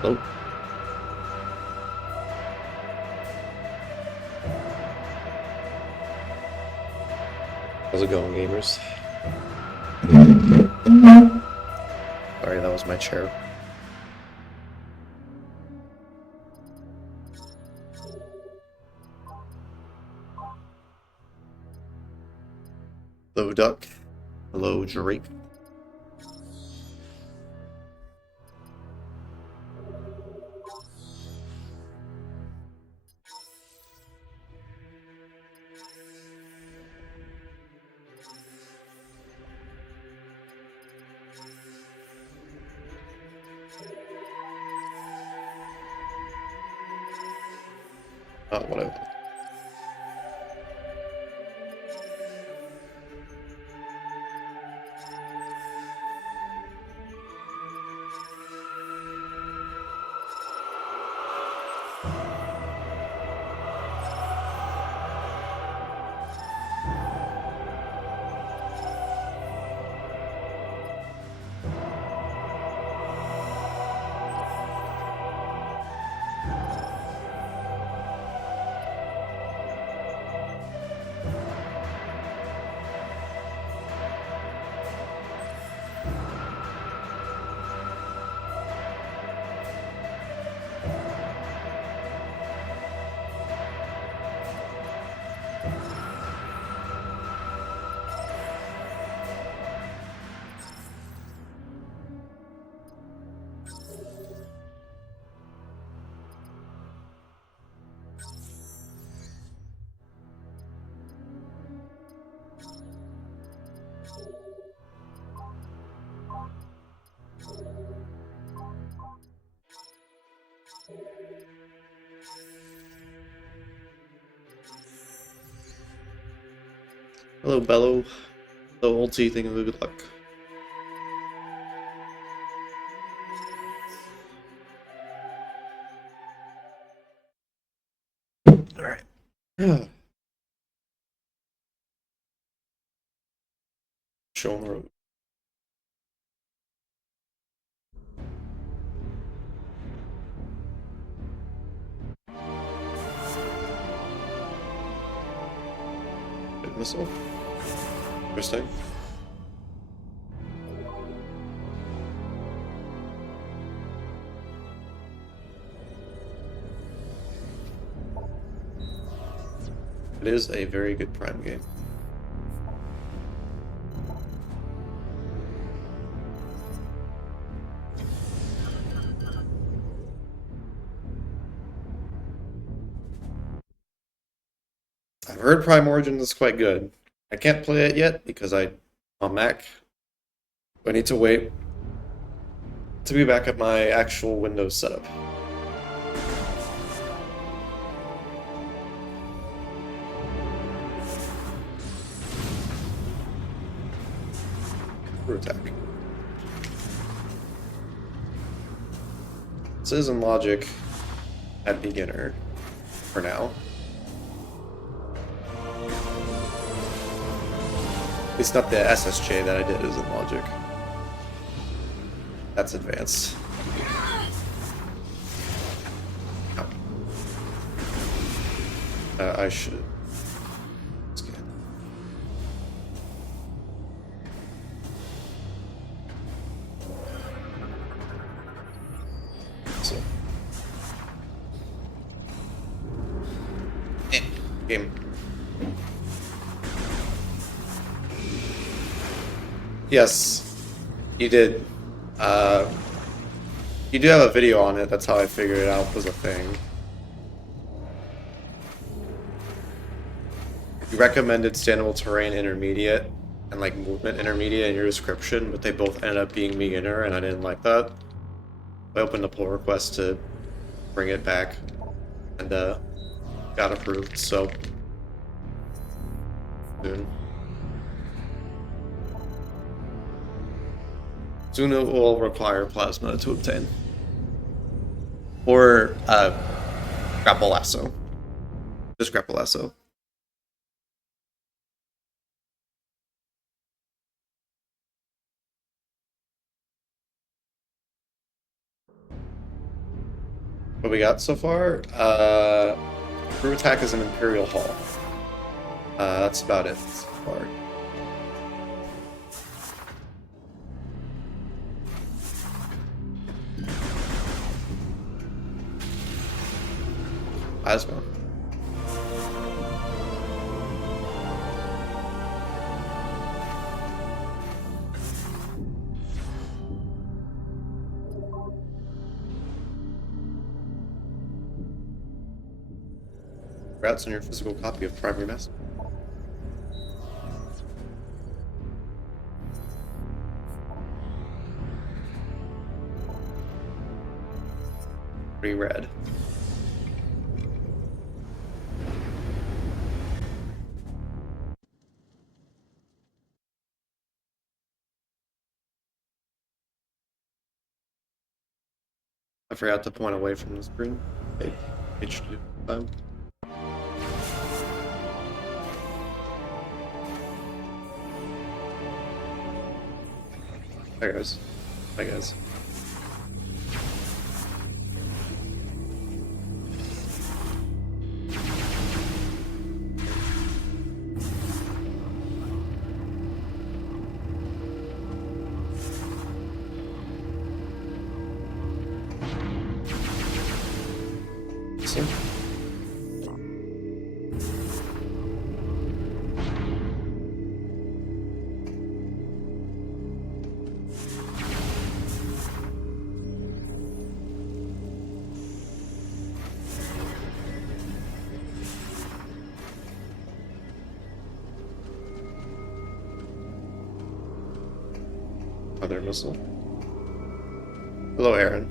Oh, how's it going, gamers? Sorry, that was my chair. Hello, Duck. Hello, Drake. Not what I want. Hello, Bello. Hello, ulti. Thank you. Good luck. All right. Show on the road. Good missile. Interesting. It is a very good Prime game. I've heard Prime Origins is quite good. I can't play it yet because I'm on Mac. I need to wait to be back at my actual Windows setup. Attack. This is in Logic at beginner for now. At least not the SSJ that I did is in Logic. That's advanced. I should scan. So, game. Yes, you did. You do have a video on it. That's how I figured it out was a thing. You recommended standable terrain intermediate and like movement intermediate in your description, but they both ended up being beginner, and I didn't like that. I opened a pull request to bring it back, and got approved. So soon it will require plasma to obtain, or grapple lasso. Just grapple lasso. What we got so far? Crew attack is an Imperial Hall. That's about it so far. Plasma. Congrats on your physical copy of Primary Master. Pretty rad. I forgot to point away from the screen. H2 time. Hi guys. Hi guys. See? Other missile. Hello, Aaron.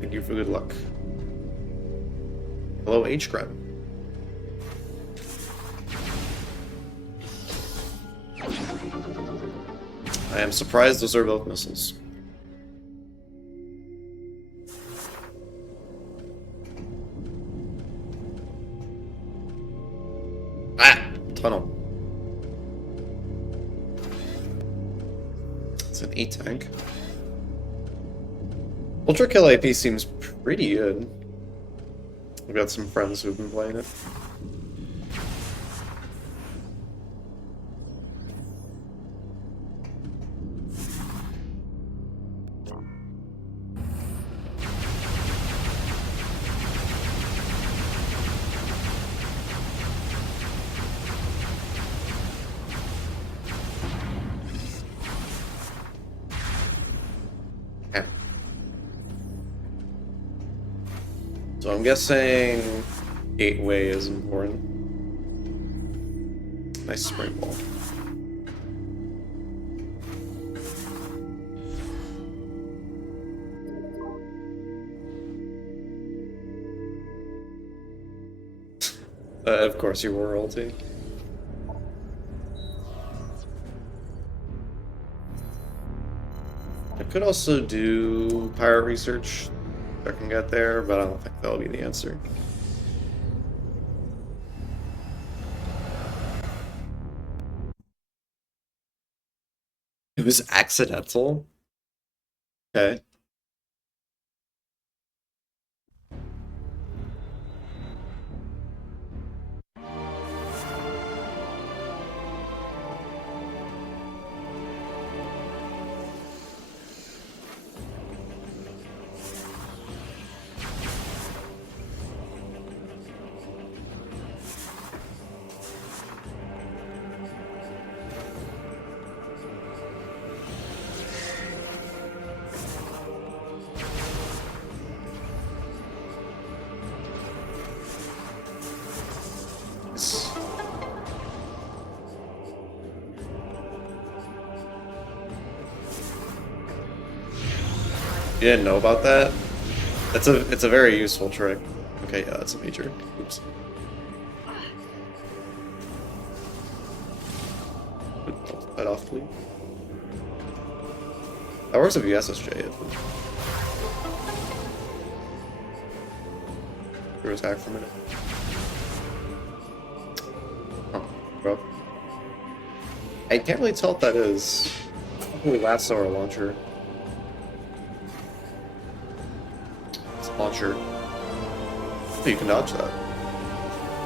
Thank you for good luck. Hello, H-Crime. I am surprised those are both missiles. Ah! Tunnel. It's an E-tank. Ultra Kill AP seems pretty good. I've got some friends who've been playing it. So I'm guessing gateway is important. Nice spring ball. Of course you were ulti. I could also do pirate research. I can get there, but I don't think that'll be the answer. It was accidental? Okay. You didn't know about that? It's a very useful trick. Okay, yeah, that's a major. Oops. That off, please. That works if you SSJ it. Through attack for a minute. Oh, bro. I can't really tell what that is. Probably lasso or launcher. launcher. You can dodge that.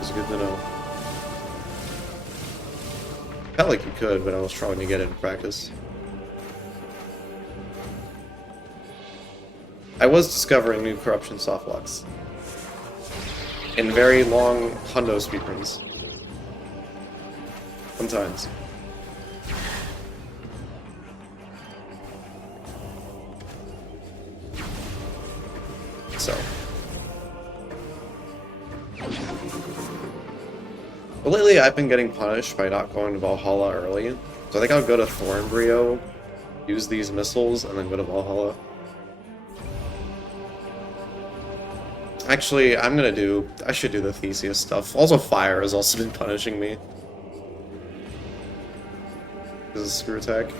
It's good to know. Felt like you could, but I was trying to get it in practice. I was discovering new corruption softlocks in very long hundo speedruns. Sometimes. So. But lately I've been getting punished by not going to Valhalla early. So I think I'll go to Fire Bryyo, use these missiles, and then go to Valhalla. Actually, I should do the Theseus stuff. Also, fire has also been punishing me. This is a screw attack.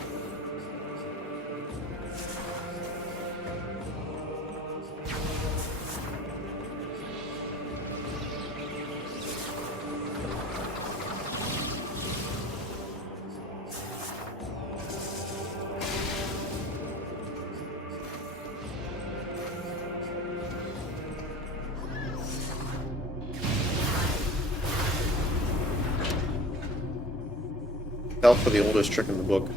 Fell for the oldest trick in the book.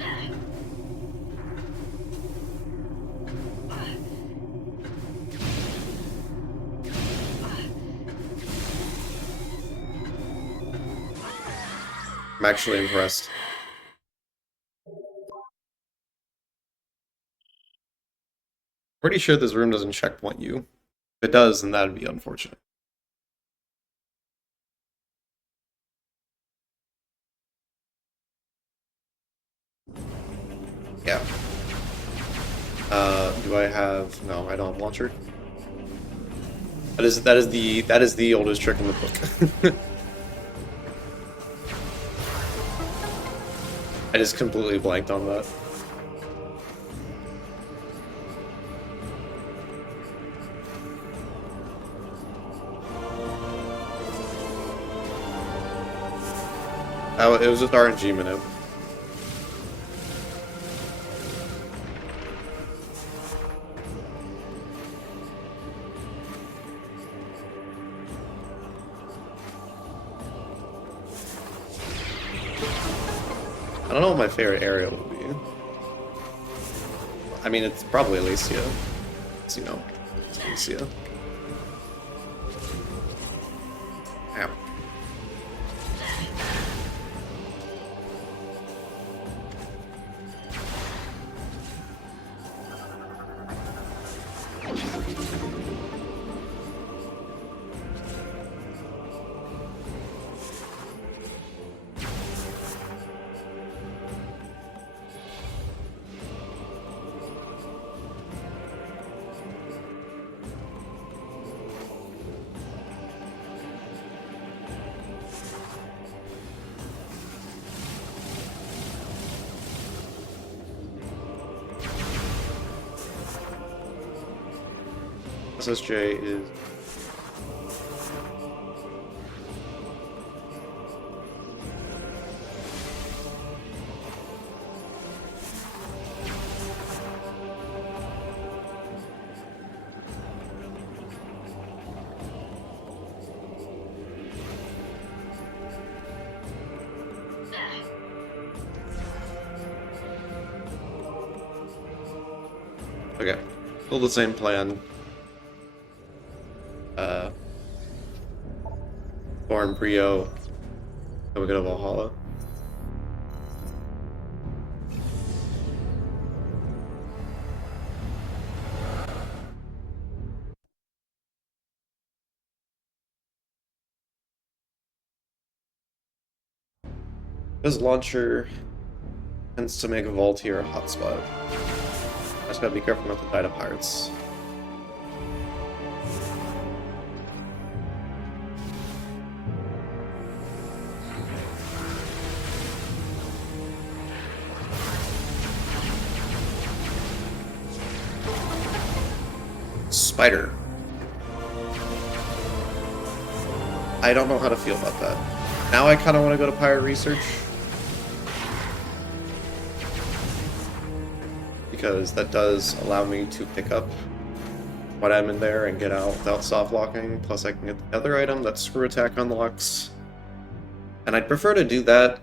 I'm actually impressed. Pretty sure this room doesn't checkpoint you. If it does, then that'd be unfortunate. Yeah. Do I have... No, I don't have launcher. That is the oldest trick in the book. I just completely blanked on that. Oh, it was just RNG minute. I don't know what my favorite area will be. I mean, it's probably Alicia. It's, you know, it's Alicia. Ow. SSJ is... Okay, still the same plan. Fire Bryyo, then we go to Valhalla. This launcher tends to make a vault here a hotspot. I just gotta be careful not to die to pirates. Spider. I don't know how to feel about that. Now I kind of want to go to Pirate Research. Because that does allow me to pick up what I'm in there and get out without soft locking. Plus I can get the other item that screw attack unlocks. And I'd prefer to do that.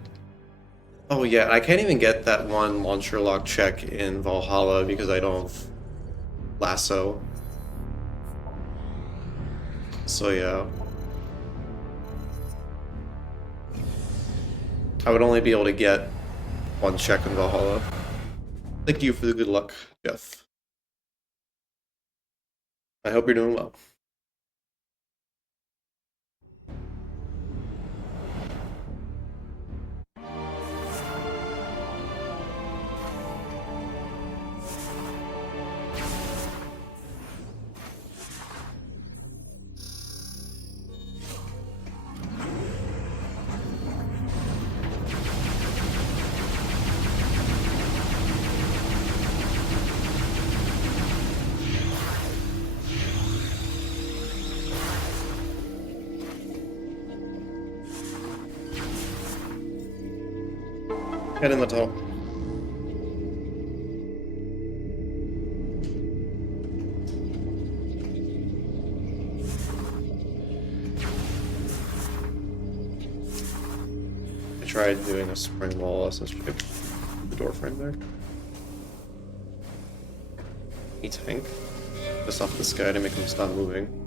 Oh yeah, I can't even get that one launcher lock check in Valhalla because I don't have lasso. So yeah. I would only be able to get one check in Valhalla. Thank you for the good luck, Jeff. I hope you're doing well. Get in the top. I tried doing a spring wall SSG, the door frame there. E-tank. Just off the sky to make him stop moving.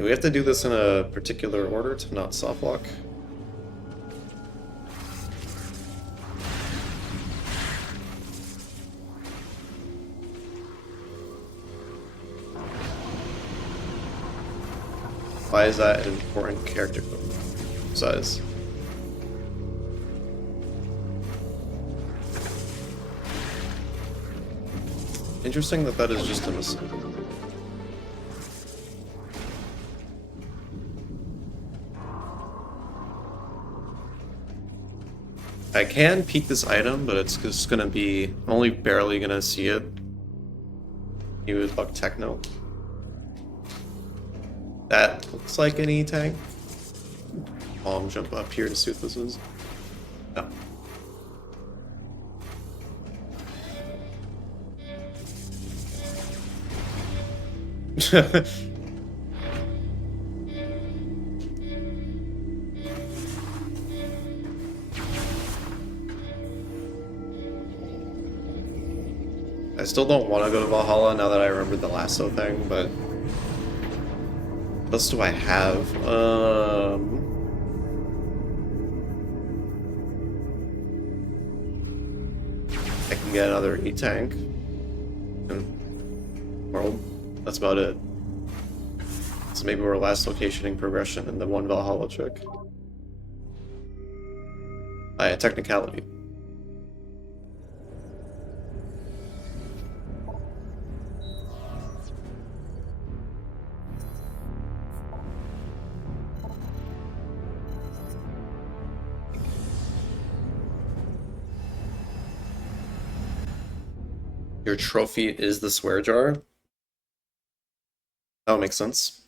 We have to do this in a particular order to not soft lock. Why is that an important character size? Interesting that that is just a mistake. I can peek this item, but it's just gonna be... I'm only barely gonna see it. He would luck techno. That looks like an E-tank. I'll jump up here to see what this is. No. I still don't want to go to Valhalla now that I remembered the lasso thing, but what else do I have? I can get another E-tank in world. That's about it. So maybe we're last locationing progression in the one Valhalla trick. Yeah, technicality. Your trophy is the swear jar? That would make sense.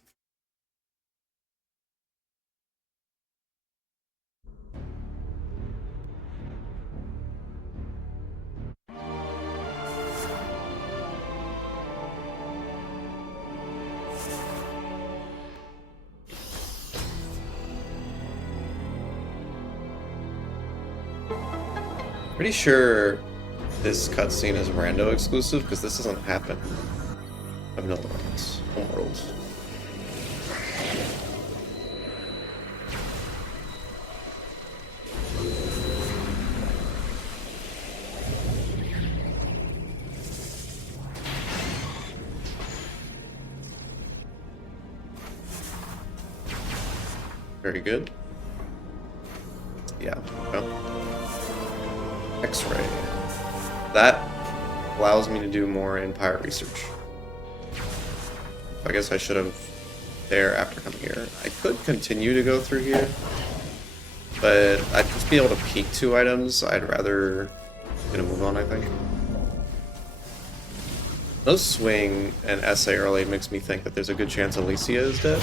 Pretty sure this cutscene is rando exclusive because this doesn't happen of no worlds. Homeworld. Very good. Yeah. Oh. X-ray. That allows me to do more in pirate research. I guess I should have there after coming here. I could continue to go through here, but I'd just be able to peek 2 items. I'd rather move on, I think. No swing and essay early makes me think that there's a good chance Alicia is dead.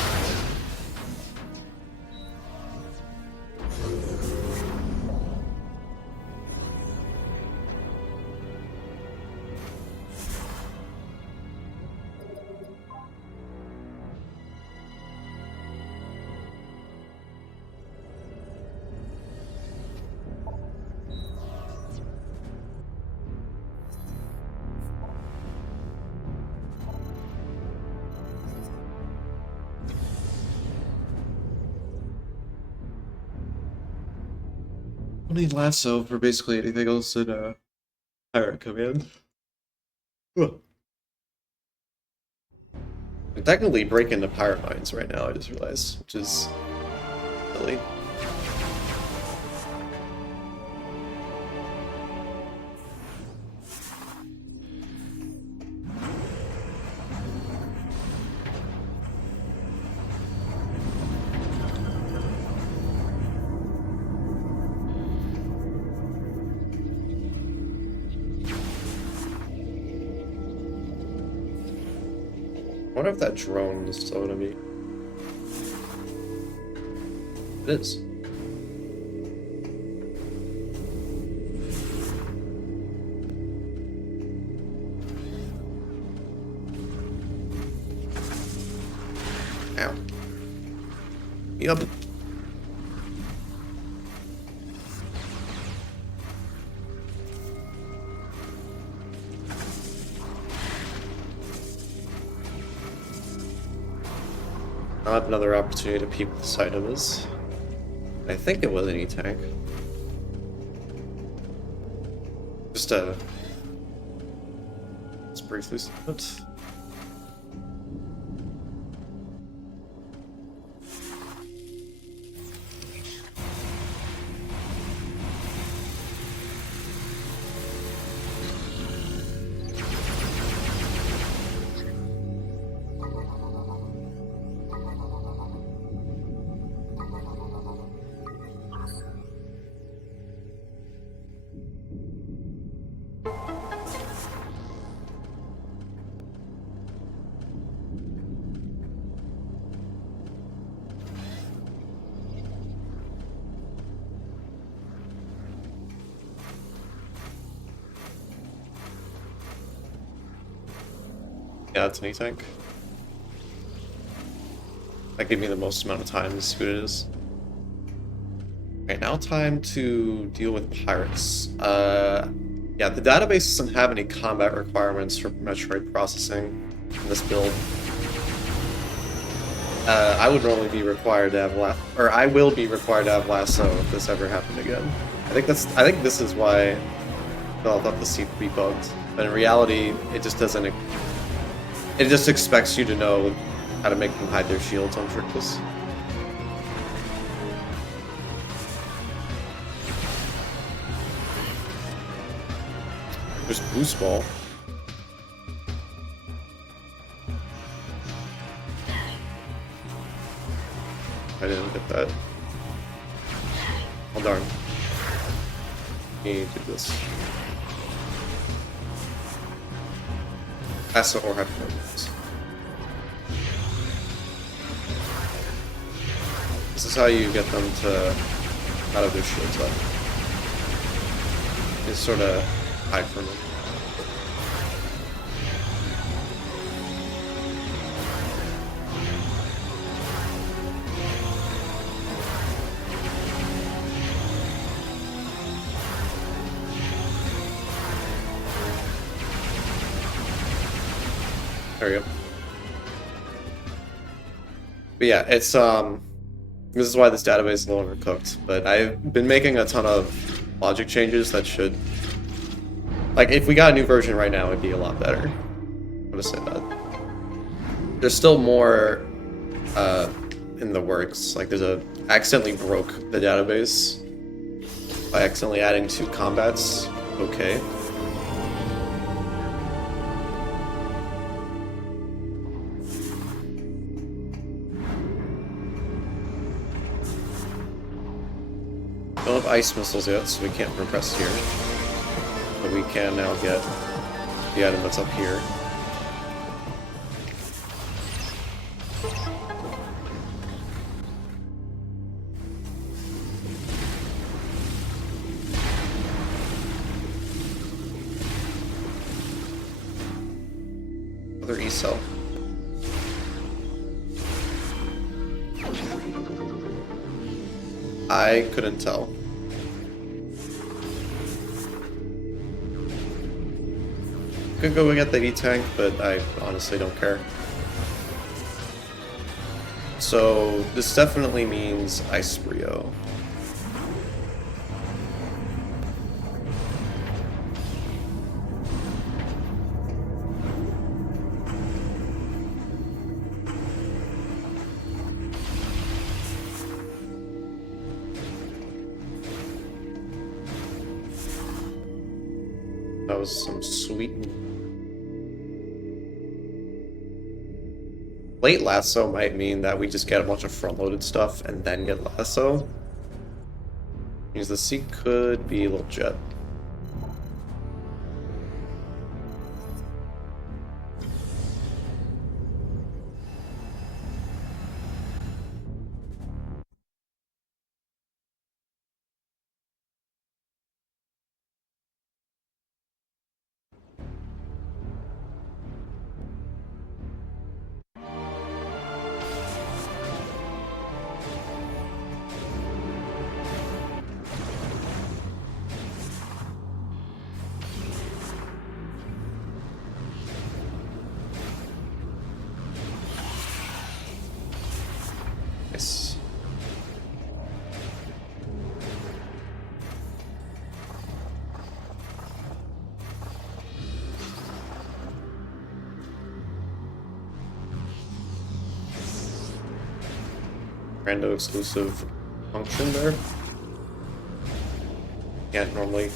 I need lasso for basically anything else in pirate command. Ugh. I can technically break into pirate mines right now, I just realized, which is silly. I wonder if that drone is still gonna be. It is. Ow. Yup. I'll have another opportunity to peep what this item is. I think it was an E-tank. Just let's briefly see it. Yeah, it's an E-tank. That gave me the most amount of time to see what it is. Okay, now time to deal with pirates. Yeah, the database doesn't have any combat requirements for Metroid processing in this build. I would normally be required to have I will be required to have lasso if this ever happened again. I think this is why I thought the seat would be bugged. But in reality, it just doesn't. It just expects you to know how to make them hide their shields on Trickless. There's Boost Ball. I didn't get that. Oh darn. Need to do this. Lasso or hyperfocus. This is how you get them to out of their shields up. Just sort of hide from them. There you go. But yeah, it's this is why this database is no longer cooked. But I've been making a ton of logic changes that should, like, if we got a new version right now, it'd be a lot better. I'm gonna say that. There's still more in the works. Like, I accidentally broke the database by accidentally adding 2 combats. Okay. We don't have ice missiles yet, so we can't progress here. But we can now get the item that's up here. Another E-cell. I couldn't tell. Could go and get the E-tank, but I honestly don't care. So this definitely means Fire Bryyo. That was some sweet. Late lasso might mean that we just get a bunch of front-loaded stuff and then get lasso. Means the seat could be a little jet. Nice. Rando exclusive function there. Can't normally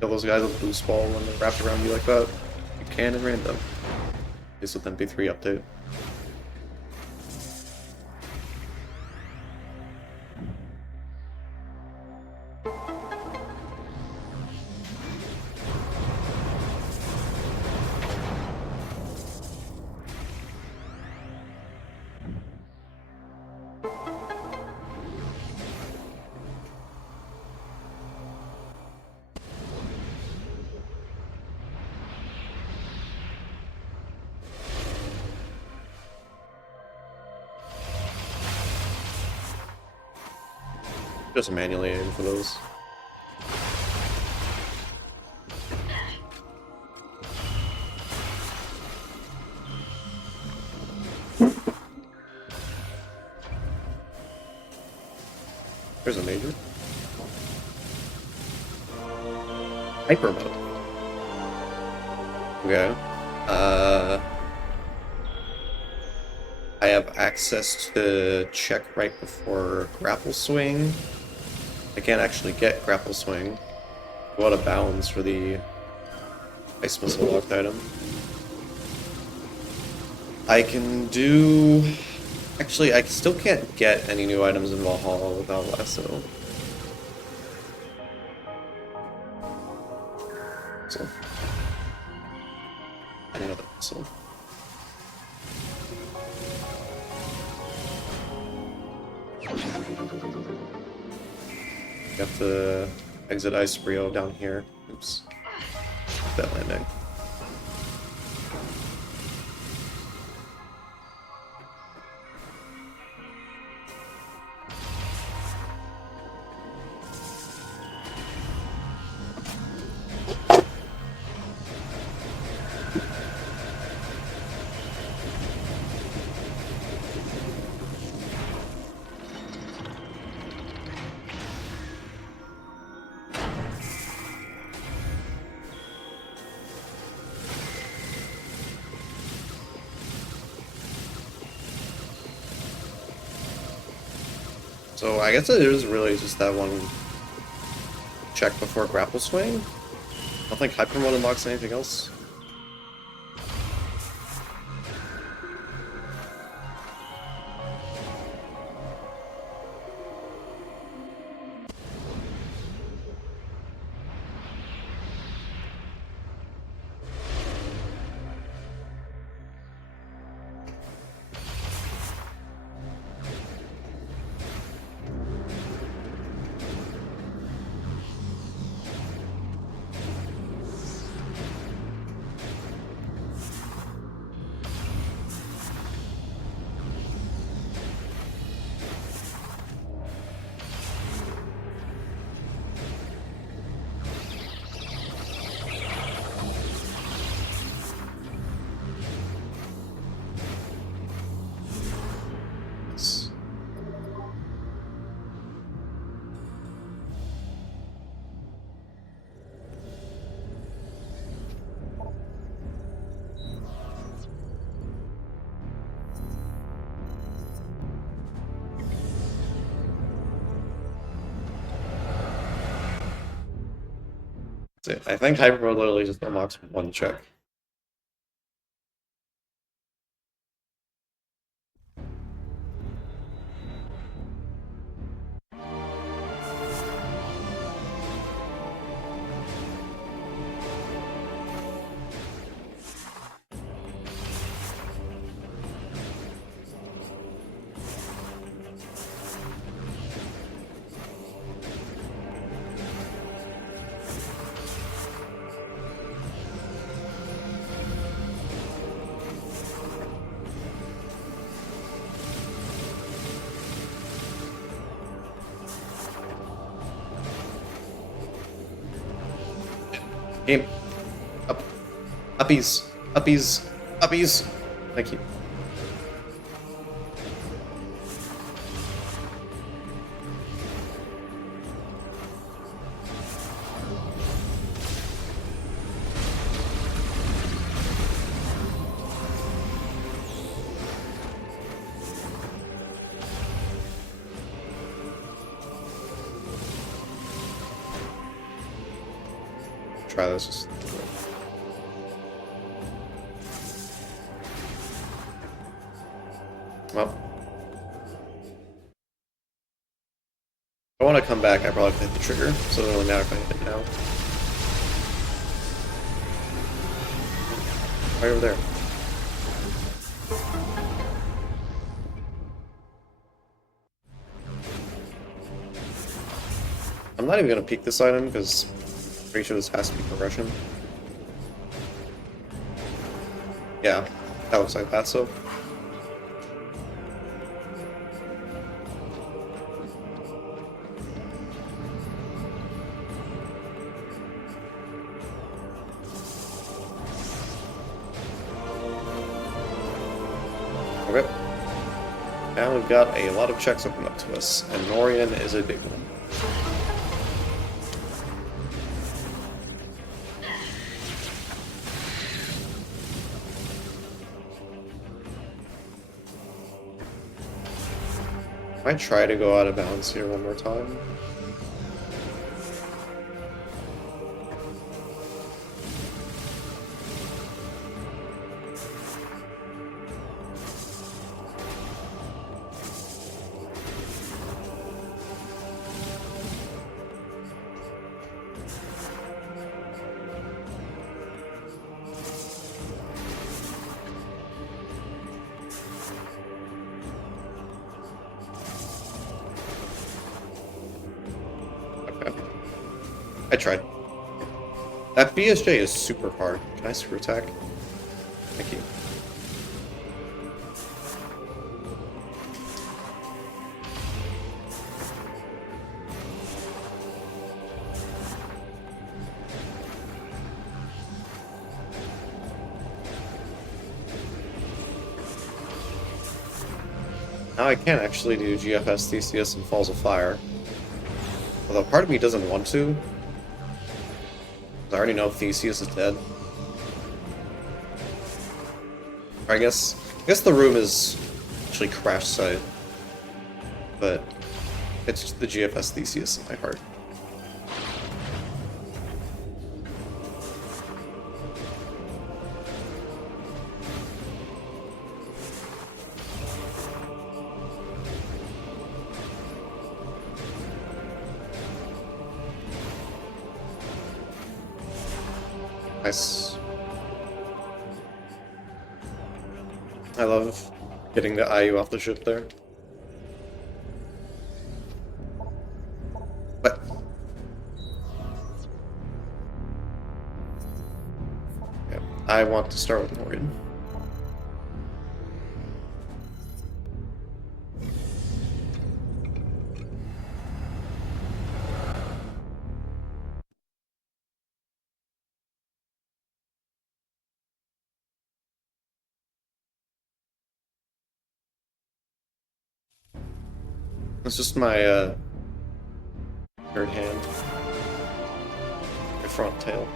kill those guys with boost ball when they're wrapped around you like that. You can in random. At least with MP3 update. Just manually aim for those. There's a major. Hyper mode. Okay. I have access to check right before grapple swing. I can't actually get grapple swing. Go out of bounds for the ice missile locked item. I can do... Actually, I still can't get any new items in Valhalla without lasso. So. Another missile. Got the exit Fire Bryyo down here. Oops. That landing. So I guess it is really just that one check before grapple swing. I don't think hyper mode unlocks anything else. I think hyper mode literally just unlocks one check. Game. Up. Uppies. Uppies. Uppies. Thank you. Try this. Well, if I want to come back, I probably have to hit the trigger, so it doesn't really matter if I hit it now. Right over there. I'm not even going to peek this item, because I'm pretty sure this has to be progression. Yeah, that looks like that, so... Okay. Now we've got a lot of checks open up to us, and Norian is a big one. I might try to go out of bounds here one more time. I tried. That BSJ is super hard. Can I super attack? Thank you. Now I can actually do GFS, TCS, and Falls of Fire. Although part of me doesn't want to. I already know Theseus is dead. Or I guess the room is actually crash site. But it's just the GFS Theseus in my heart. Nice. I love getting the IU off the ship there. But yeah, I want to start with Morgan. It's just my third hand. Your front tail.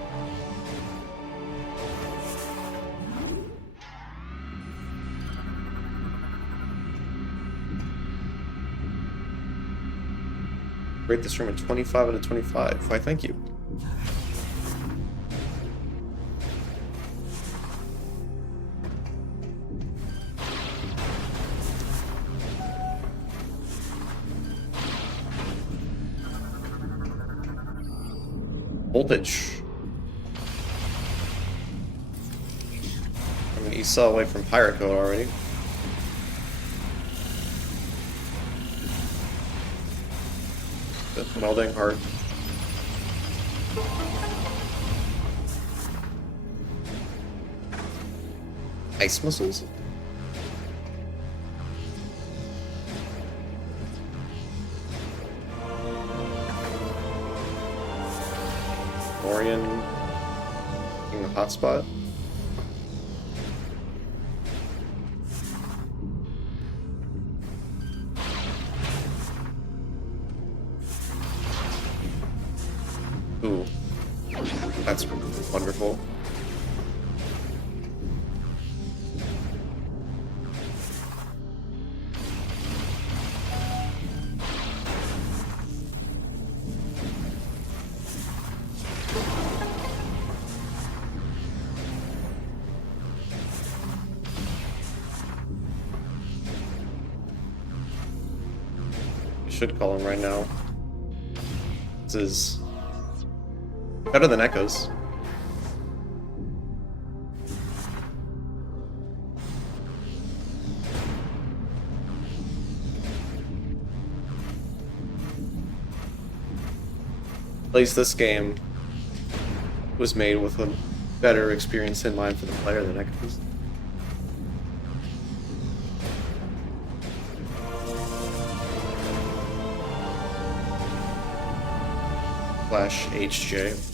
Rate this room at 25 out of 25. Why, thank you. Voltage. I'm an Esau away from pirate code already. Melding hard. Ice missiles? Orion in the hotspot. Ooh, that's wonderful. Should call him right now. This is better than Echoes. At least this game was made with a better experience in mind for the player than Echoes. Slash HJ.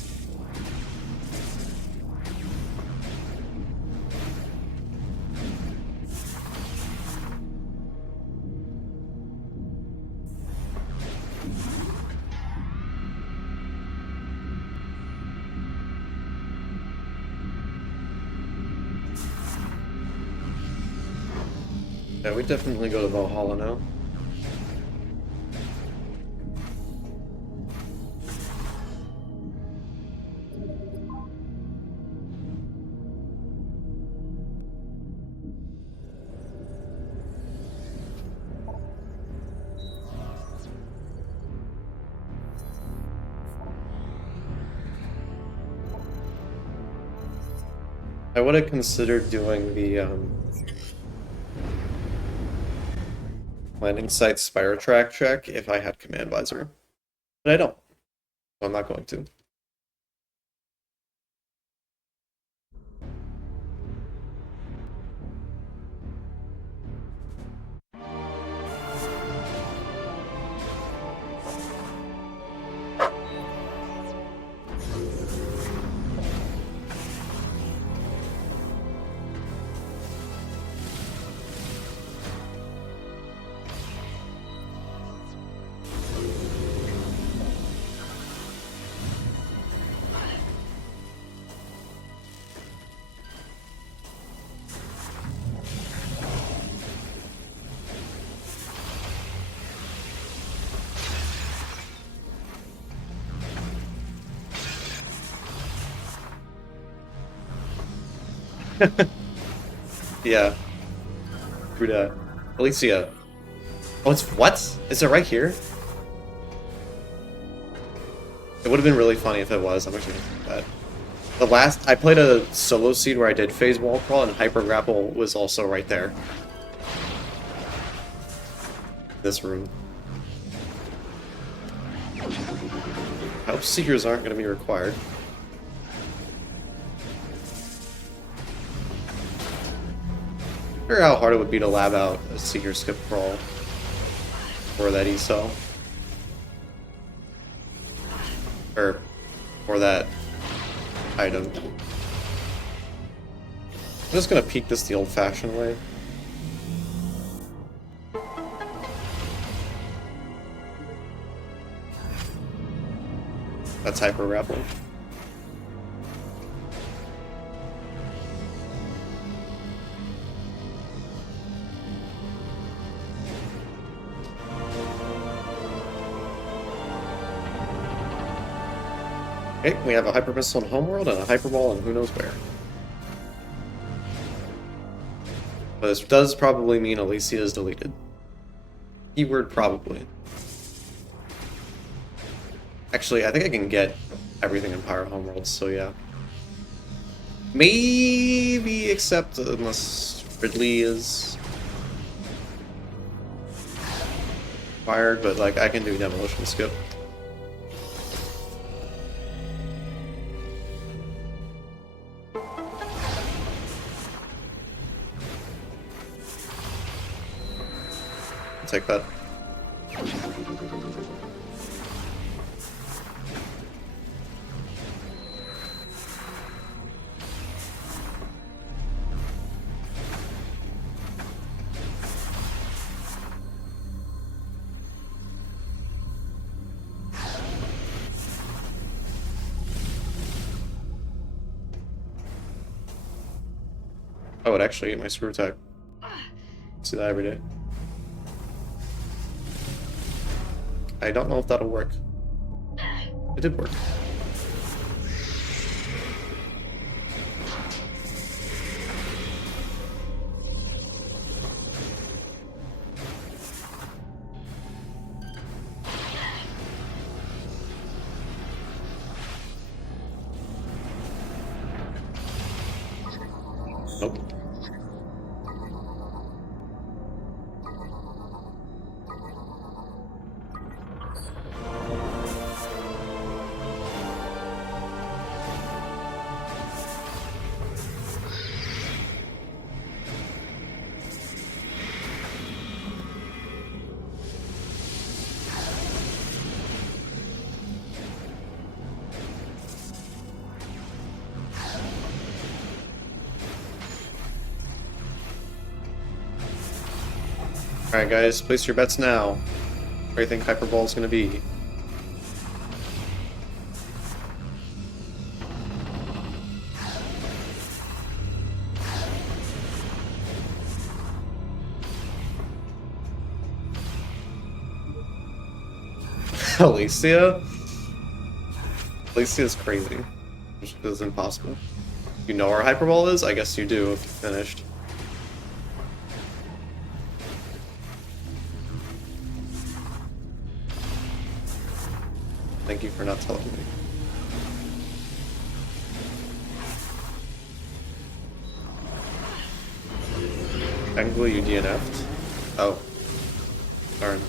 Yeah, we definitely go to Valhalla now. I would have considered doing the landing site Spire track check if I had Command Visor, but I don't, so I'm not going to. Yeah. Ruda. Alicia. Oh, it's what? Is it right here? It would have been really funny if it was. I'm actually gonna do that. The last I played a solo seed where I did phase wall crawl and hyper grapple was also right there. This room. I hope seekers aren't going to be required. I wonder how hard it would be to lab out a seeker skip crawl for that ESO. Or for that item. I'm just gonna peek this the old-fashioned way. That's hyper grapple. Okay, we have a hyper missile in Homeworld and a hyper ball in who knows where. But this does probably mean Alicia is deleted. Keyword probably. Actually, I think I can get everything in Pyro Homeworld, so yeah. Maybe except unless Ridley is fired, but like I can do Demolition Skip. I'll take that. I would actually get my screw attack. See that every day. I don't know if that'll work. It did work. Nope. Alright guys, place your bets now. Where do you think Hyperball is going to be? Alicia? Alicia's crazy. Which is impossible. You know where Hyperball is? I guess you do if you finished. Thank you for not telling me. Technically you DNF'd? Oh. Darn.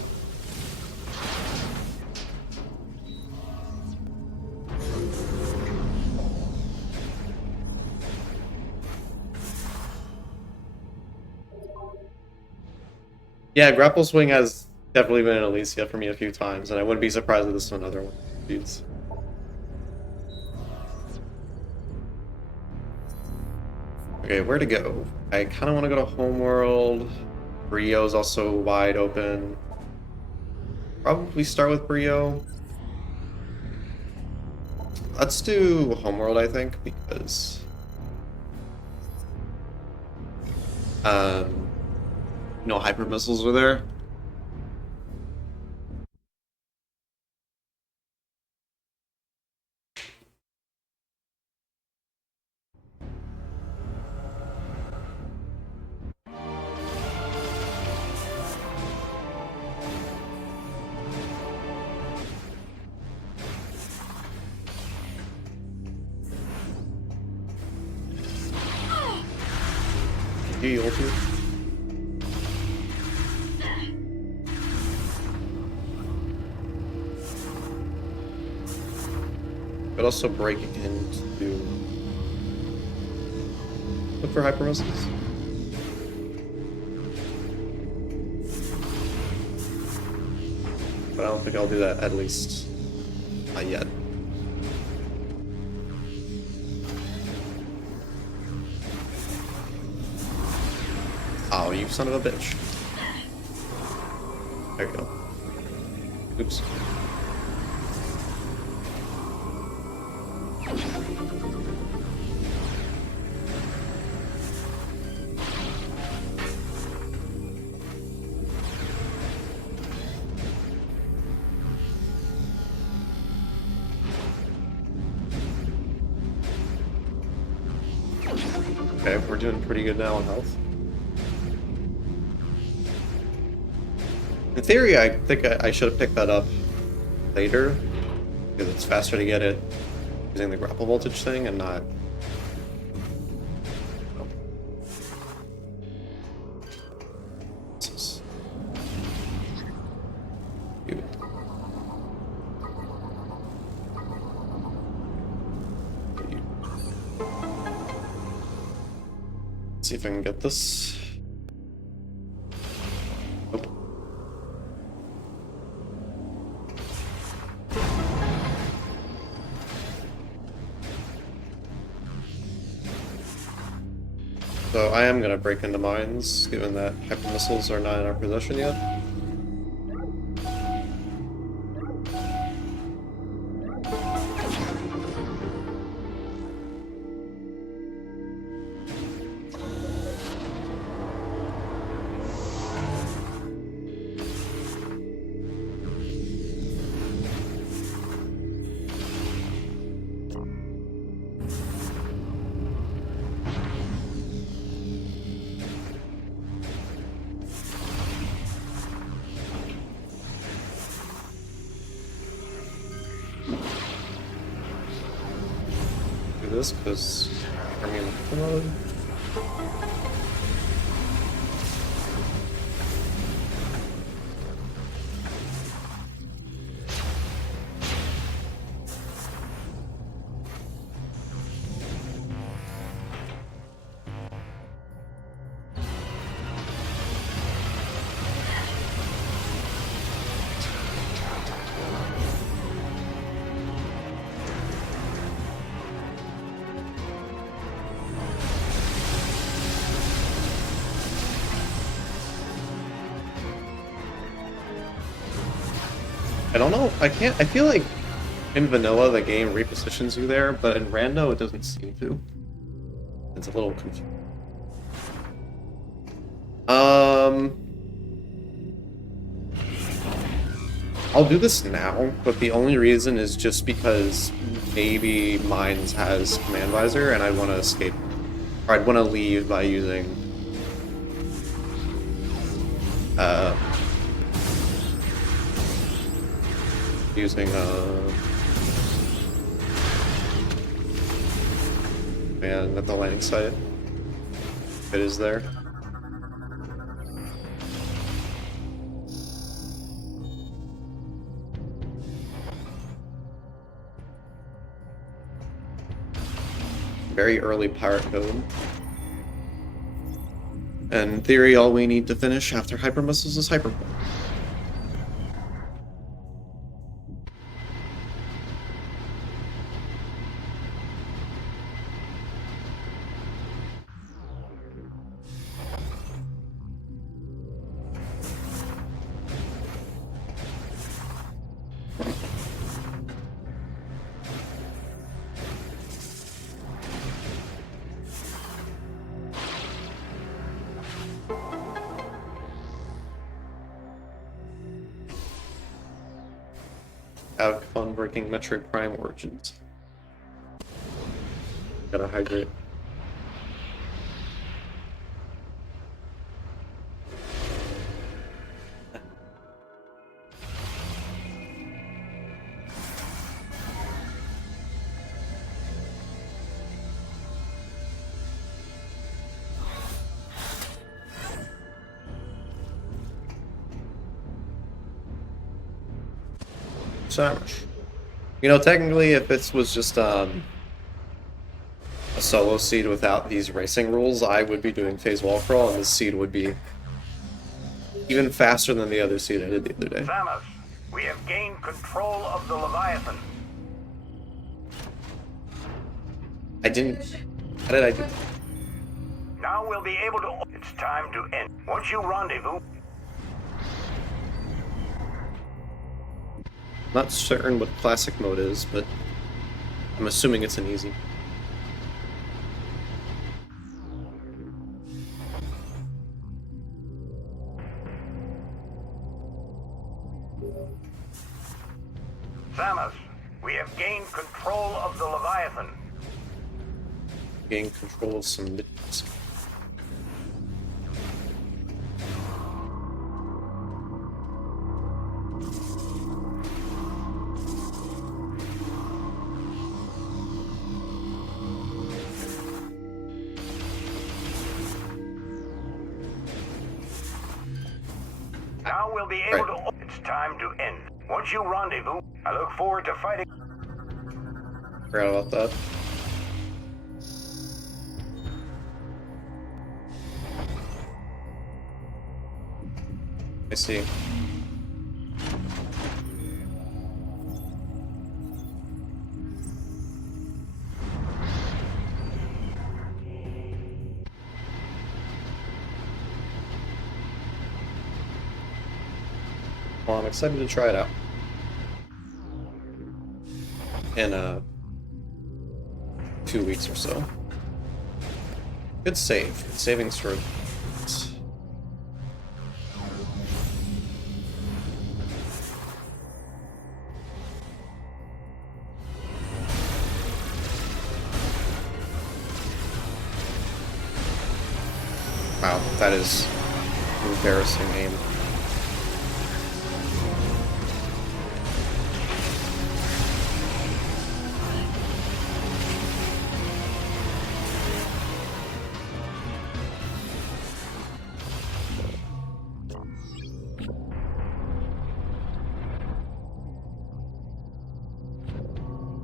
Yeah, Grapple Swing has definitely been an Alicia for me a few times, and I wouldn't be surprised if this is another one. Dudes. Okay, where to go? I kind of want to go to Homeworld. Bryo's also wide open. Probably start with Bryyo. Let's do Homeworld, I think, because no hyper missiles are there. Heal too. But also breaking into look for hyper missiles. But I don't think I'll do that, at least not yet. Oh, you son of a bitch. There you go. Oops. Okay, we're doing pretty good now on health. In theory, I think I should have picked that up later, because it's faster to get it using the grapple voltage thing and not. See if I can get this. Nope. So I am gonna break into mines, given that hyper missiles are not in our possession yet. This because I mean I don't know. I feel like in vanilla the game repositions you there, but in rando it doesn't seem to. It's a little confusing. I'll do this now, but the only reason is just because maybe Mines has command visor and I'd want to escape, or I'd want to leave by using man at the landing site. It is there. Very early pirate code. And in theory, all we need to finish after hyper missiles is hyper. Have fun breaking Metroid Prime Origins. Gotta hydrate. You know, technically, if this was just a solo seed without these racing rules, I would be doing phase wall crawl, and this seed would be even faster than the other seed I did the other day. Samus, we have gained control of the Leviathan. I didn't. How did I do? Now we'll be able to. It's time to end. Once you rendezvous. Not certain what classic mode is, but I'm assuming it's an easy. Samus, we have gained control of the Leviathan. Gain control of some midgets. we'll be able to... It's time to end. Once you rendezvous, I look forward to fighting... Forgot about that. I see. Well, I'm excited to try it out. In 2 weeks or so. Good save. Good savings for... Wow, that is embarrassing aim.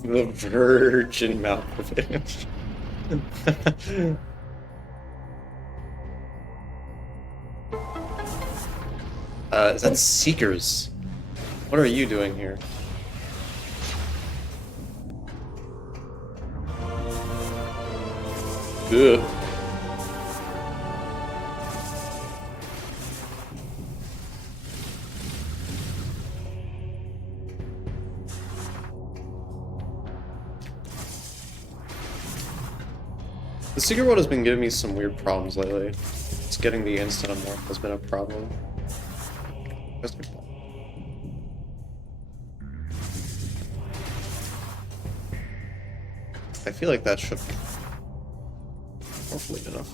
The virgin Malkovich. That's Seekers. What are you doing here? Ugh. The Secret World has been giving me some weird problems lately. It's getting the instant unlock has been a problem. That's good. I feel like that should be hopefully enough.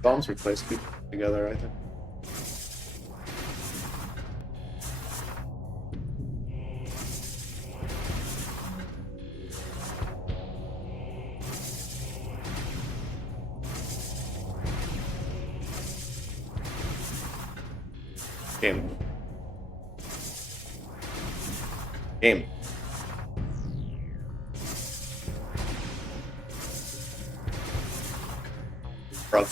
Bombs replace people together, I think. Game. Game. Bruv.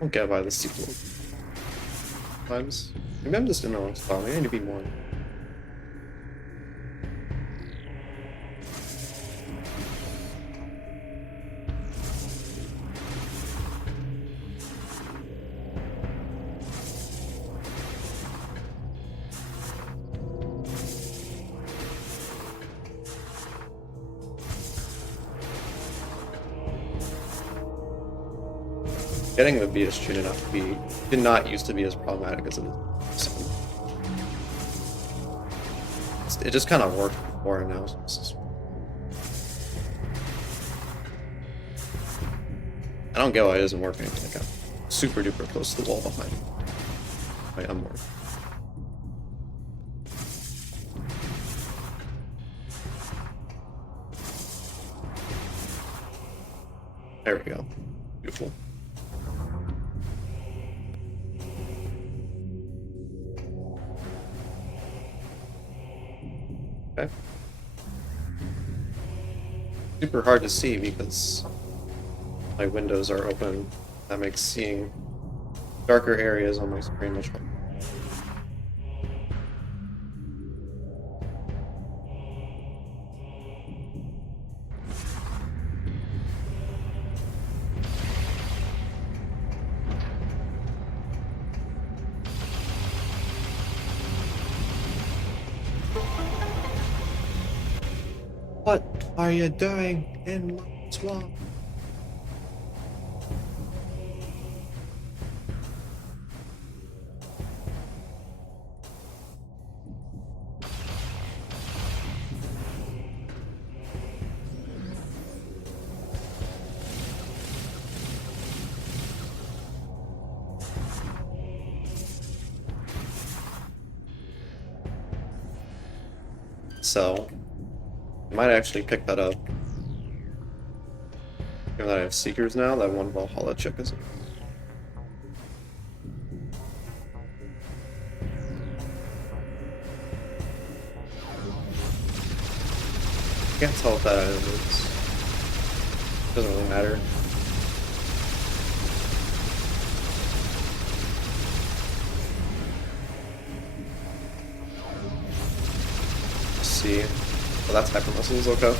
Don't get by the sequel. Times. Maybe I'm just in the wrong spot. Maybe I need to be more. Getting the BSG did not used to be as problematic as it is. It just kind of worked before, and now it's just... I don't get why it isn't working. Like I'm super duper close to the wall behind me. Wait, I'm working. There we go. Beautiful. Okay. Super hard to see because my windows are open. That makes seeing darker areas on my screen much harder. What are you doing in my swamp? sell. I might actually pick that up. Given that I have Seekers now, that one Valhalla chip is. I can't tell if that item is. Doesn't really matter. Let's see. Oh, that's Hyper Muscles, okay.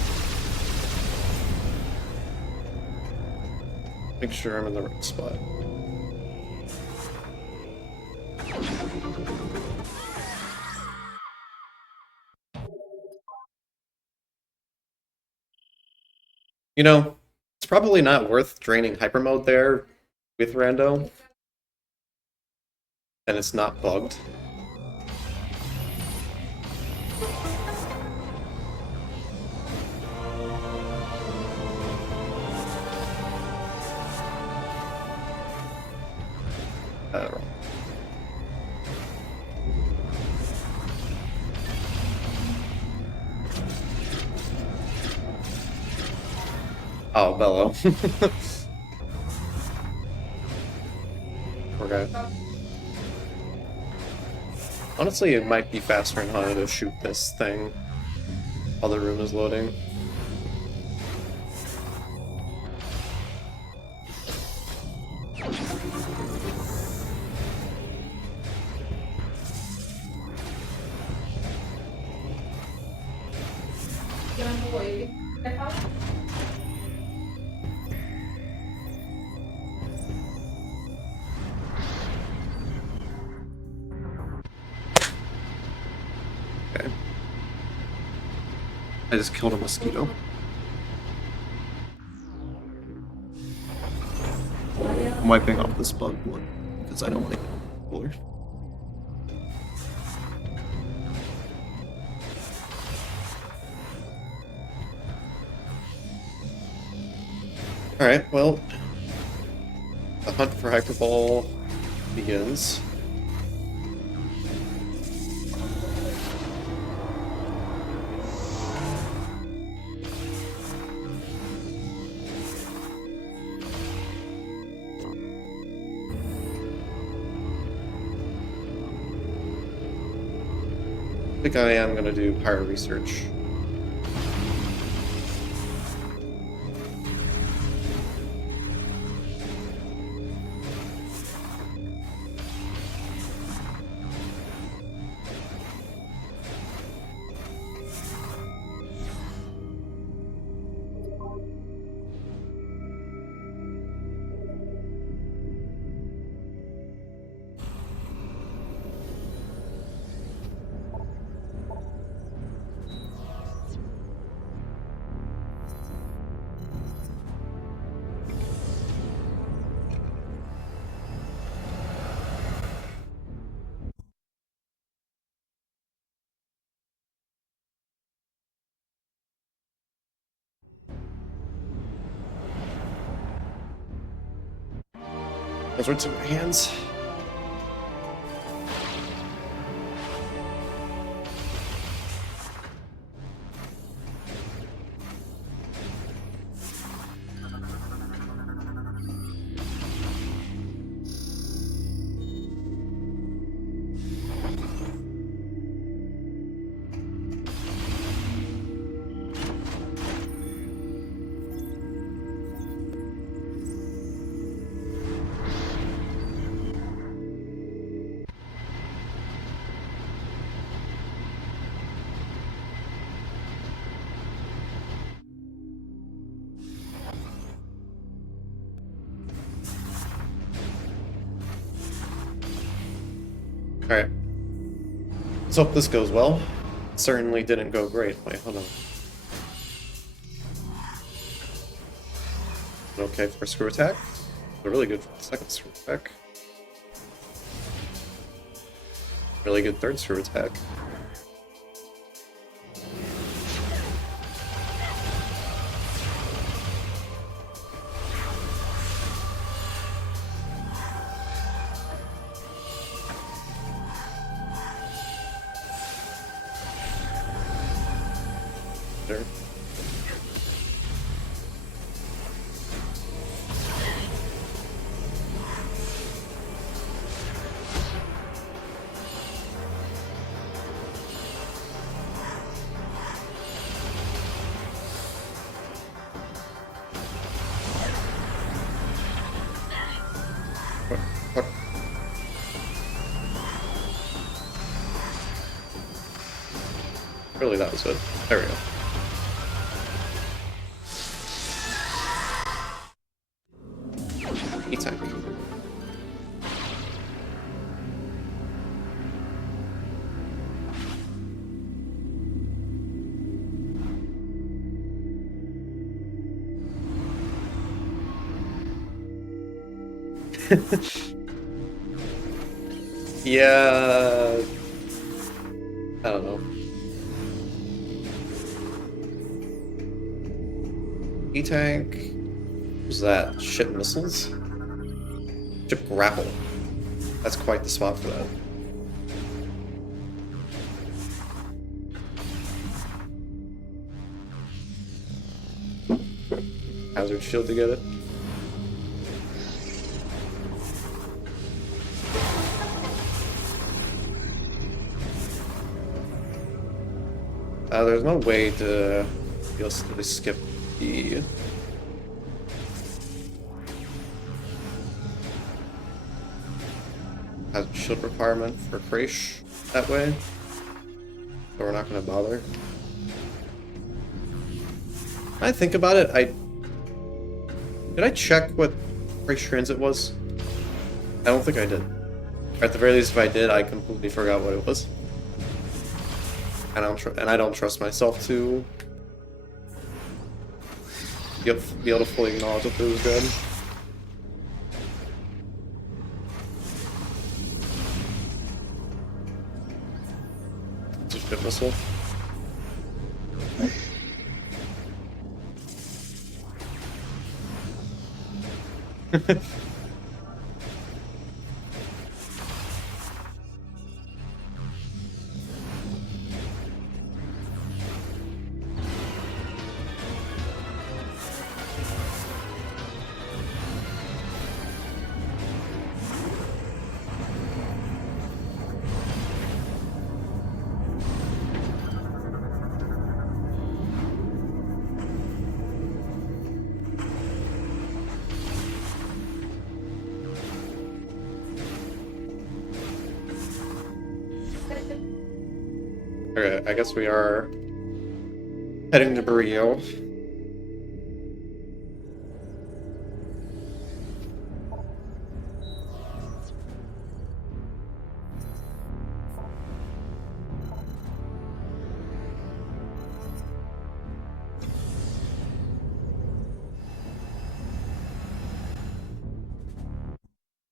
Make sure I'm in the right spot. You know, it's probably not worth draining hyper mode there with Rando. And it's not bugged. Oh, Bello. Poor guy. Honestly, it might be faster in Hana to shoot this thing while the room is loading. Okay. I just killed a mosquito. I'm wiping off this bug one because I don't like cooler. Alright, well, the hunt for Hyperball begins. I think I am going to do Pyro Research. Those were my hands. Alright. Let's hope this goes well. It certainly didn't go great. Wait, hold on. Okay for screw attack. A really good second screw attack. Really good third screw attack. later. What? Really, that was it. There we go. E-tank. Yeah, I don't know. E-tank. What's that? Ship missiles? Ship grapple. That's quite the spot for that. Hazard shield to get it. There's no way to realistically skip the hazard shield requirement for Crash that way, so we're not going to bother. When I think about it, did I check what Crash transit was? I don't think I did. Or at the very least, if I did, I completely forgot what it was. And I don't trust myself to be able to fully acknowledge if it was good. It's a ship missile. Okay, I guess we are heading to Bryyo.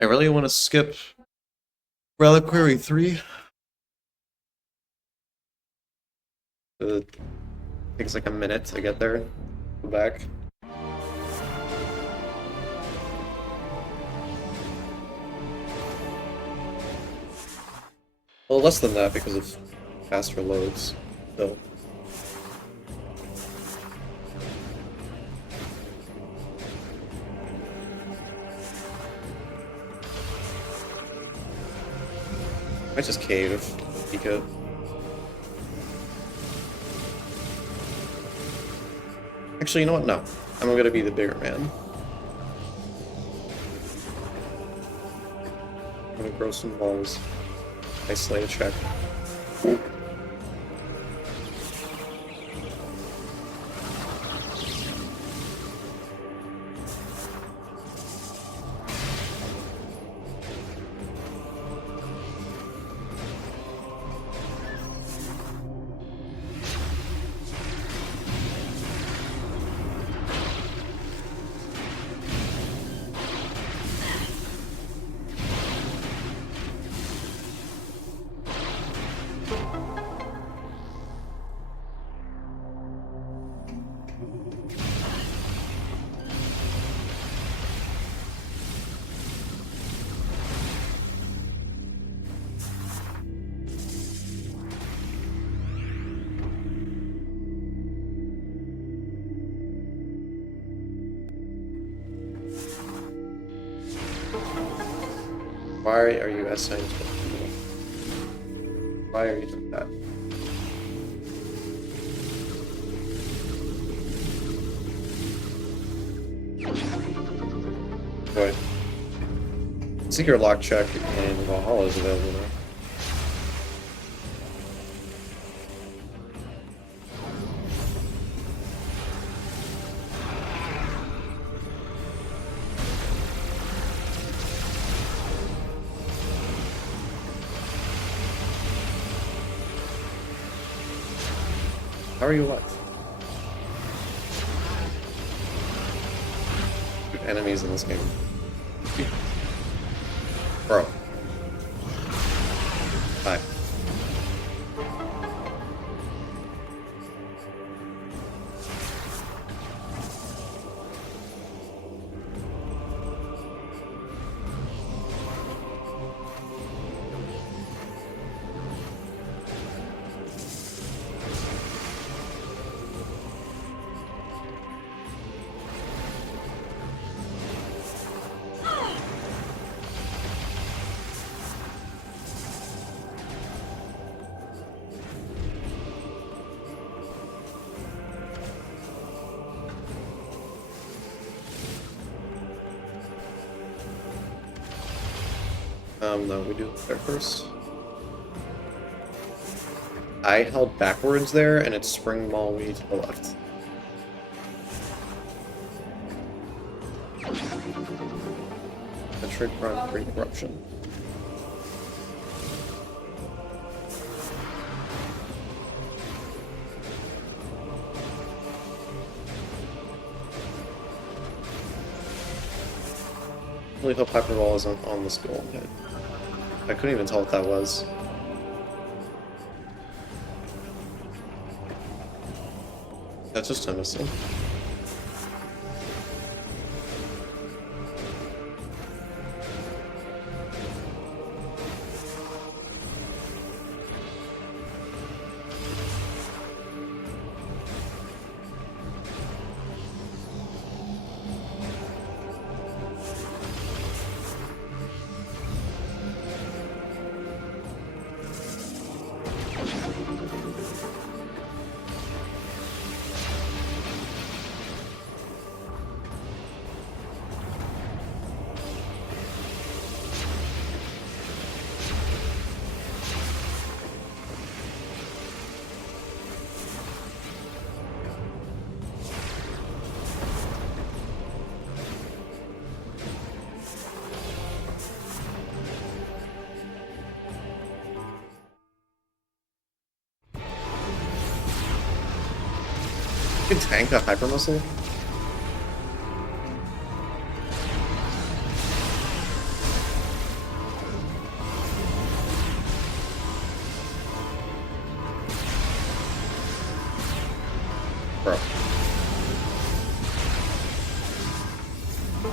I really want to skip Reliquary 3. It takes like a minute to get there, go back. Well, less than that because of faster loads, so. I just cave if he could. Actually, you know what? No. I'm gonna be the bigger man. I'm gonna grow some balls. Isolate a check. Why are you assigning to people? Why are you doing that? Boy. Secret lock check in Valhalla is available now. How are you alive? Enemies in this game. Bro. Hi. No, we do there first. I held backwards there, and it's Spring Malwi to the left. Metroid Prime 3 Corruption. I really hope Hyperball isn't on the skull head. I couldn't even tell what that was. That's just a missile. You can tank a hyper missile? Bro.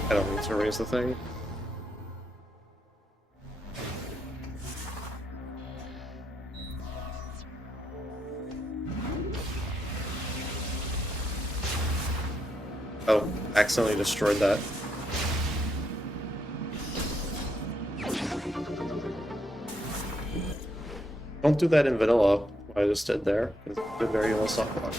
I don't need to raise the thing. Oh, accidentally destroyed that. Don't do that in vanilla, what I just did there. It's a very low softlock.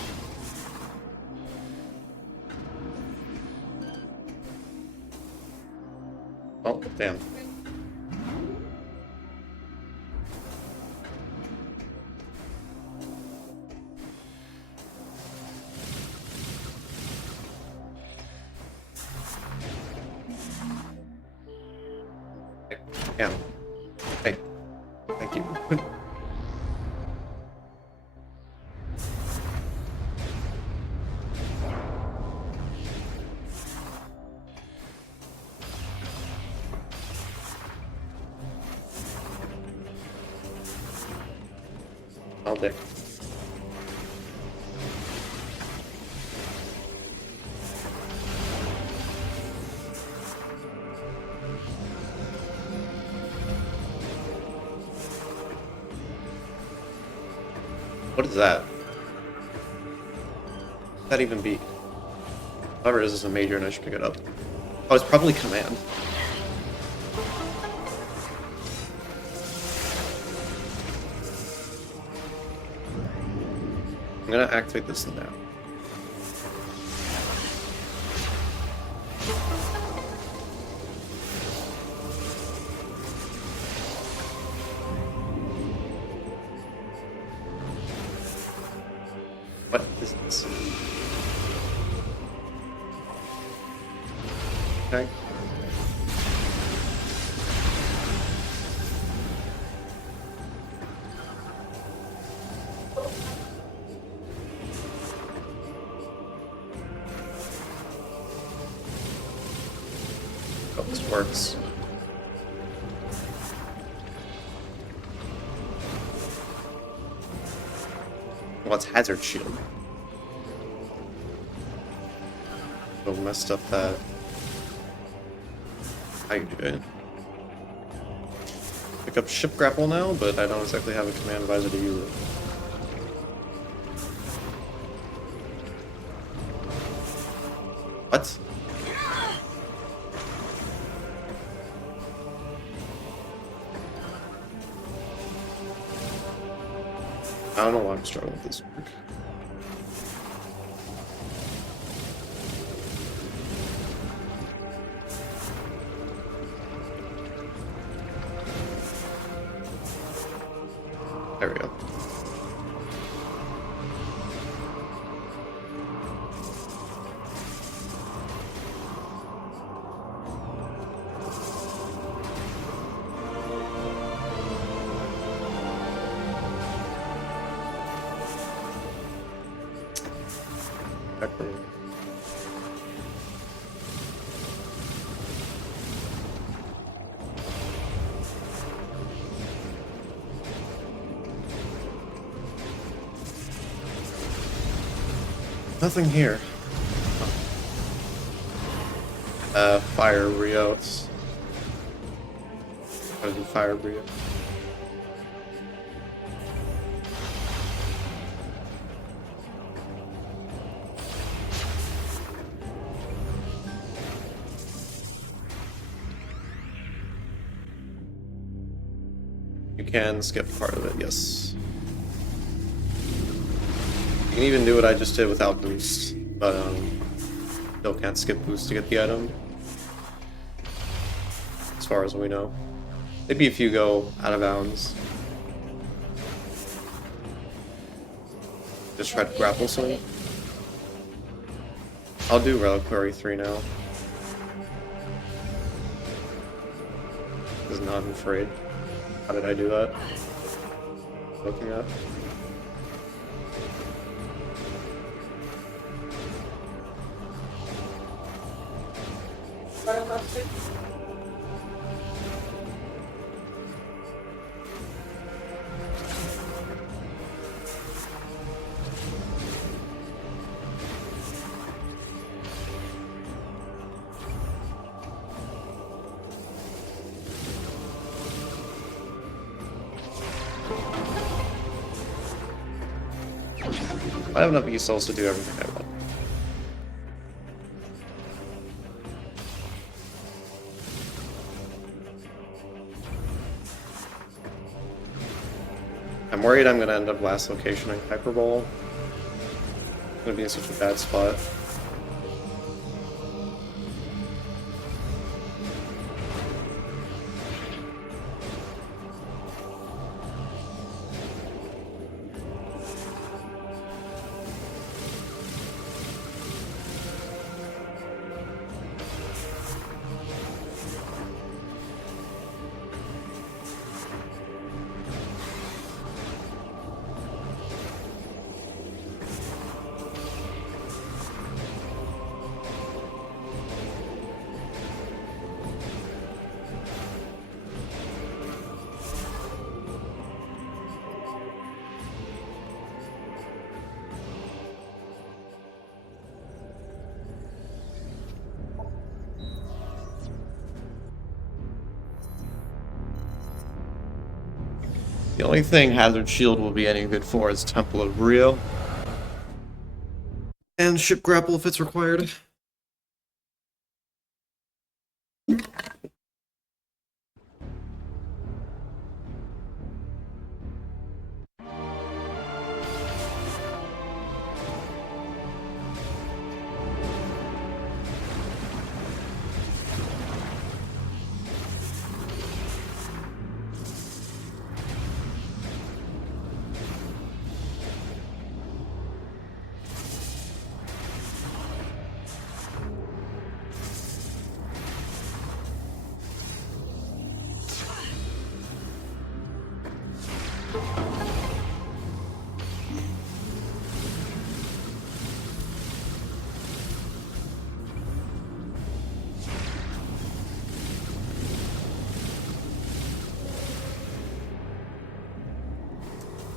Oh, damn. Damn. Hey. Thank you. All day. What is that? What could that even be? Whatever it is a major and I should pick it up. Oh, it's probably command. I'm gonna activate this now. What is this? Okay. Hope this works. What's hazard shield? Oh, messed up that. How you doing? Pick up ship grapple now, but I don't exactly have a command advisor to use it. What? I don't know why I'm struggling with this work. There we go. Nothing here. Fire Bryyo. What is Fire Bryyo? You can skip part of it, yes. You can even do what I just did without boost, but still can't skip boost to get the item. As far as we know. Maybe if you go out of bounds. Just try to grapple swing. I'll do Reliquary 3 now. Because not afraid. How did I do that? Looking up. I have enough E-Souls to do everything I want. I'm worried I'm gonna end up last location in Hyperbole. I'm gonna be in such a bad spot. The only thing Hazard Shield will be any good for is Temple of Bryyo. And Ship Grapple if it's required.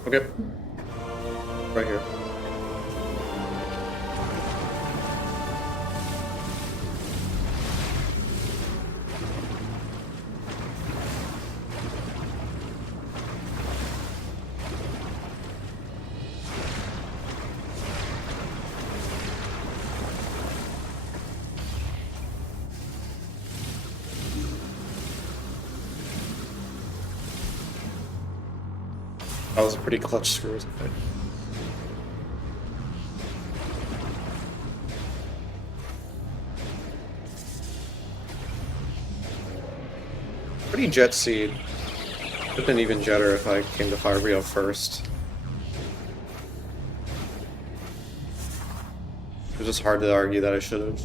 Okay. Right here. That was a pretty clutch screw, isn't it? Pretty jet seed. Would have been even jetter if I came to Fire Bryyo first. It was just hard to argue that I should have.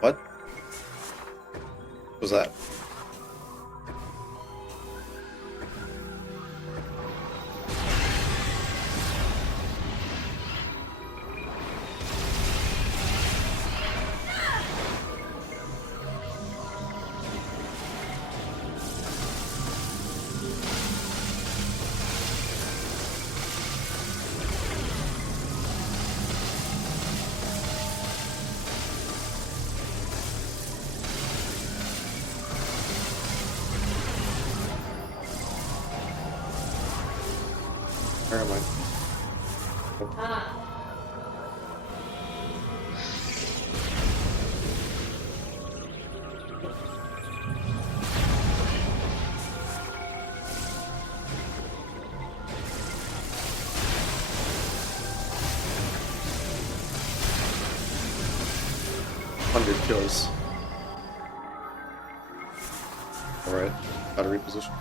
What was that? Where am I? Hundred kills. Alright, gotta reposition.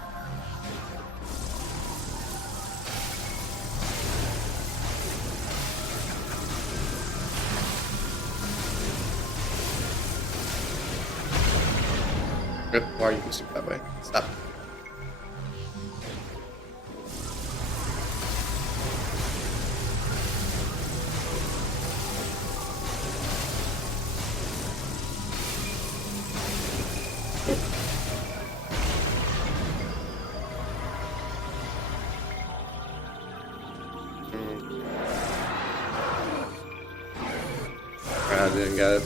Why are you pushing that way? Stop. I didn't get it.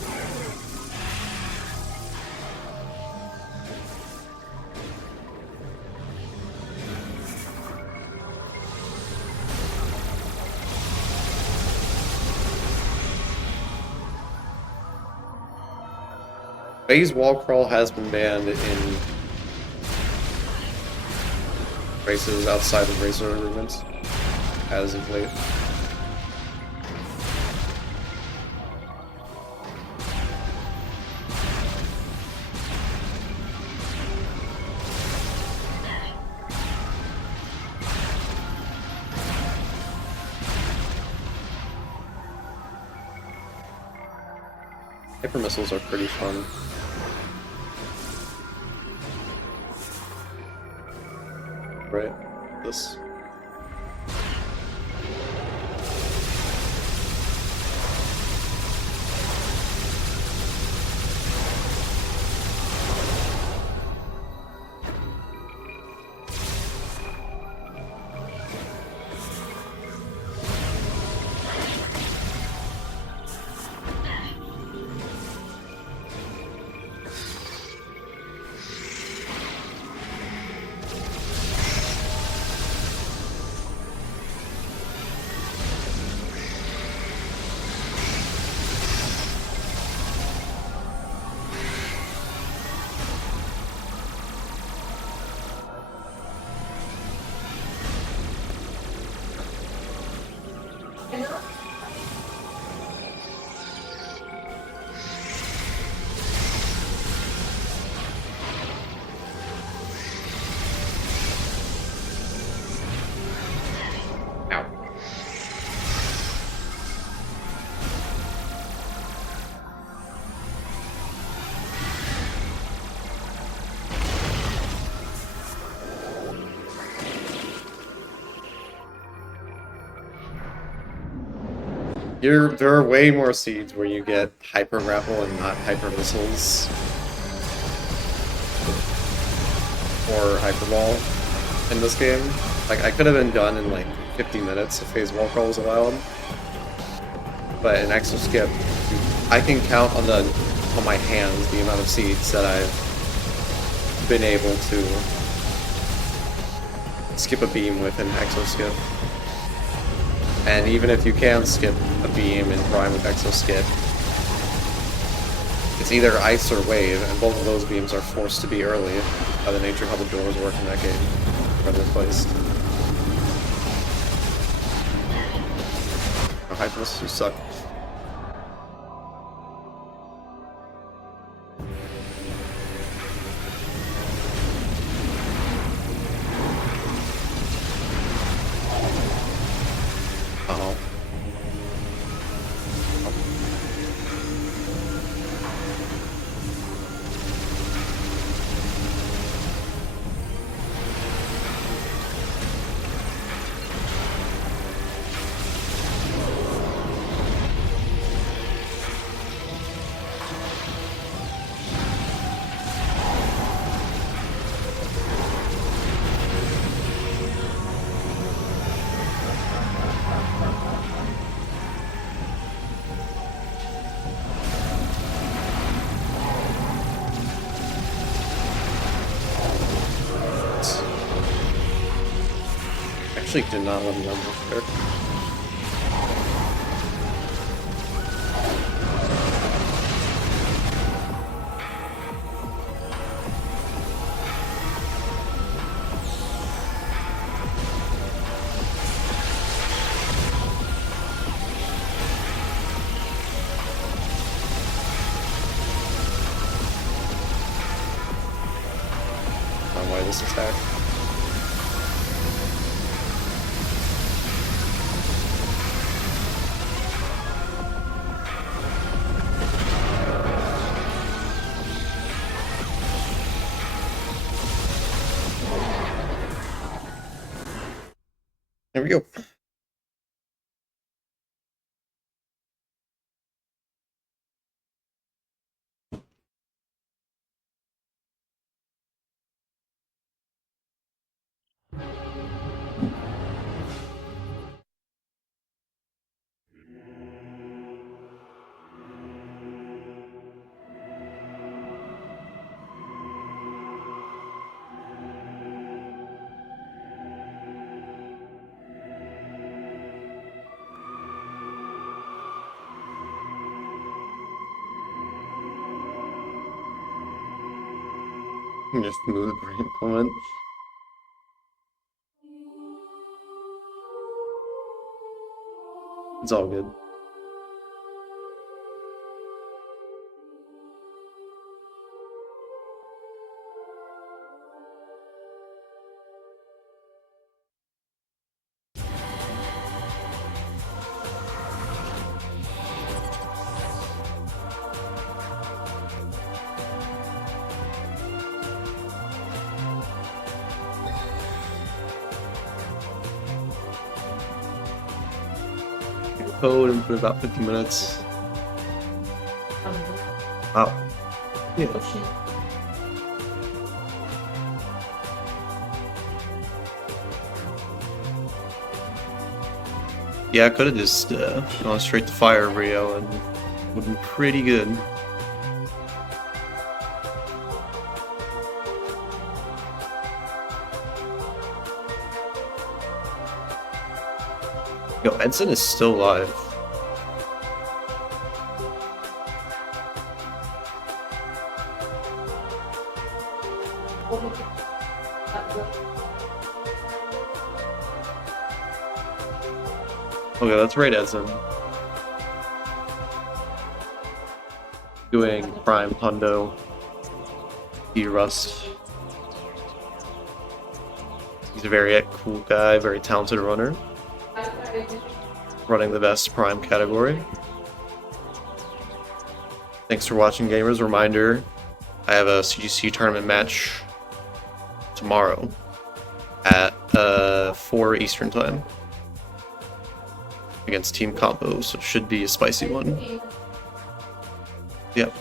Phase wall crawl has been banned in races outside of racer movements as of late. Hyper missiles are pretty fun. Right, this. There are way more seeds where you get hyper grapple and not hyper missiles. Or hyper ball in this game. Like, I could have been done in like 50 minutes if phase wall crawl was allowed. But in Exoskip, I can count on my hands the amount of seeds that I've been able to skip a beam with in Exoskip. And even if you can skip a beam in Prime with Exoskip, it's either ice or wave, and both of those beams are forced to be early by the nature of how the doors work in that game, where they're placed. Oh, Hypnos, you suck. Actually did not let me number there. Why this attack? There we go. Just move the brain implement. It's all good. Code and put about 50 minutes. Wow. Yeah. Yeah, I could have just gone straight to Fire Bryyo and would have been pretty good. Yo, Edson is still alive. Okay, let's raid Essen. Doing Prime Hundo. Rust. He's a very cool guy, very talented runner. Running the best Prime category. Thanks for watching, gamers. Reminder, I have a CGC tournament match tomorrow at 4 Eastern time against Team Combo, so it should be a spicy one. Yep.